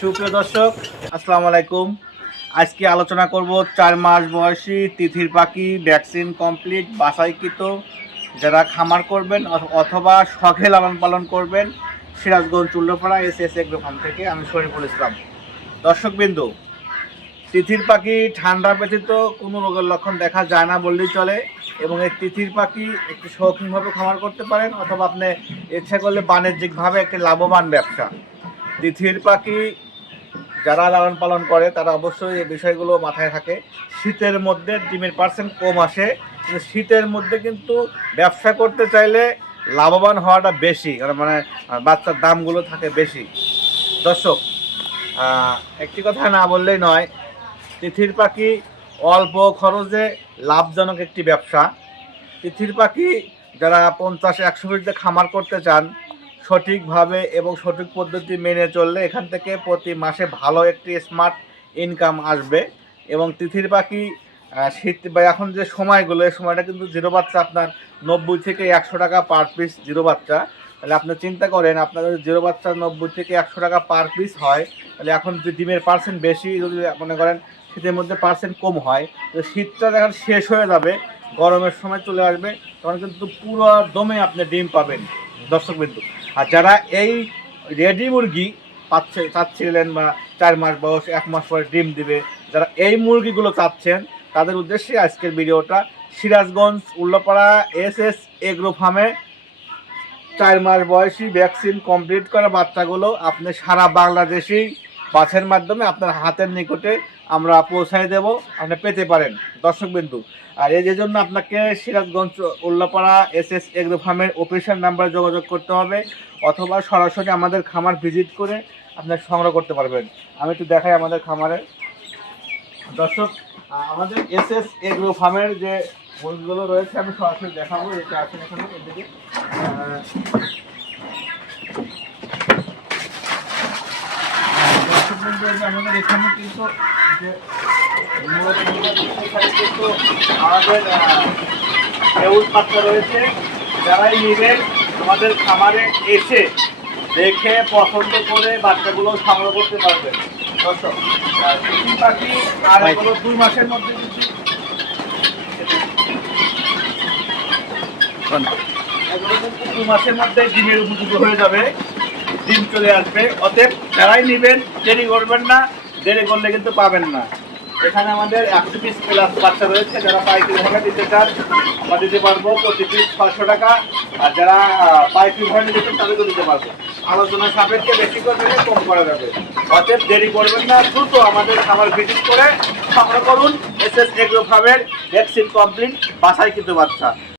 সুপ্রিয় দর্শক, আসসালামু আলাইকুম। আজকে আলোচনা করব চার মাস বয়সী তিথির পাখি ভ্যাকসিন কমপ্লিট বাসাইকৃত যারা খামার করবেন অথবা শখে লালন পালন করবেন, Sirajganj Ullapara S S agro farm থেকে আমি শরীফুল ইসলাম। দর্শকবিন্দু, তিথির পাখি ঠান্ডা ব্যতীত কোনো রোগের লক্ষণ দেখা যায় না বললেই চলে এবং এই তিথির পাখি একটি শৌখিনভাবে খামার করতে পারেন অথবা আপনি ইচ্ছা করলে বাণিজ্যিকভাবে একটি লাভবান ব্যবসা। তিথির পাখি যারা লালন পালন করে, তারা অবশ্যই এই বিষয়গুলো মাথায় থাকে। শীতের মধ্যে ডিমের পার্সেন্ট কম আসে, কিন্তু শীতের মধ্যে কিন্তু ব্যবসা করতে চাইলে লাভবান হওয়াটা বেশি মানে বাচ্চার দামগুলো থাকে বেশি। দর্শক একটি কথা না বললেই নয়, তিথির পাখি অল্প খরচে লাভজনক একটি ব্যবসা। তিথির পাখি যারা পঞ্চাশ, একশো খামার করতে চান সঠিকভাবে এবং সঠিক পদ্ধতি মেনে চললে এখান থেকে প্রতি মাসে ভালো একটি স্মার্ট ইনকাম আসবে এবং তিথির পাখি শীত বা এখন যে সময়গুলো, এই সময়টা কিন্তু জিরো বাচ্চা আপনার নব্বই থেকে একশো টাকা পার পিস জিরো বাচ্চা। তাহলে আপনি চিন্তা করেন আপনার যদি জিরো বাচ্চা নব্বই থেকে একশো টাকা পার পিস হয়, তাহলে এখন যদি ডিমের পার্সেন্ট বেশি, যদি মনে করেন শীতের মধ্যে পার্সেন্ট কম হয়, তো শীতটা যখন শেষ হয়ে যাবে, গরমের সময় চলে আসবে, তখন কিন্তু পুরো দমে আপনি ডিম পাবেন। দর্শকবিন্দু আর যারা এই রেডি মুরগি পাচ্ছে চাচ্ছিলেন বা চার মাস বয়স, এক মাস পরে ডিম দিবে, যারা এই মুরগিগুলো চাচ্ছেন, তাদের উদ্দেশ্যে আজকের ভিডিওটা Sirajganj Ullapara S S agro ফার্মে চার মাস বয়সী ভ্যাকসিন কমপ্লিট করা বাচ্চাগুলো আপনি সারা বাংলাদেশেই বাসের মাধ্যমে আপনার হাতের নিকটে আমরা পৌঁছায় দেব, আপনি পেতে পারেন দর্শকবিন্দু আর এই জন্য আপনাকে Sirajganj Ullapara S S agro ফার্মের অফিসিয়াল নাম্বারে যোগাযোগ করতে হবে, অথবা সরাসরি আমাদের খামার ভিজিট করে আপনার সংগ্রহ করতে পারবেন। আমি একটু দেখাই আমাদের খামারে। দর্শক, আমাদের এস এস এগ্রো ফার্মের যে মুরগিগুলো রয়েছে, আমি সরাসরি দেখাবো এটা আছে এখানে, এদিকে। আমাদের এখানে কিন্তু আমাদের আহ, সবুজ রয়েছে যারাই নেবেন আমাদের খামারে এসে দেখে পছন্দ করে বাচ্চাগুলো সংগ্রহ করতে আর পাখি আর এগুলো দুই মাসের মধ্যে কিন্তু দু মাসের মধ্যে ডিমের উপযুক্ত হয়ে যাবে ডিম চলে আসবে। অতএব যারাই নেবেন দেরি করবেন না। দেরি করলে কিন্তু পাবেন না। এখানে আমাদের একশো পিস প্লাস বাচ্চা রয়েছে যারা পাইকারি ভাবে দিতে চান আমরা দিতে পারব প্রতি পিস ছয়শো টাকা। আর যারা আহ, পাইকারি ভাবে নিতে চান তাদেরকেও দিতে পারব। আলোচনা সাপেক্ষে বেশি করে কম করা যাবে। অতএব দেরি করবেন না দ্রুত আমাদের খাবার ভিজিট করে সংগ্রহ করুন। এস এস এগ্রো ফার্মের ভ্যাকসিন কমপ্লিট বাসায় কিন্তু বাচ্চা।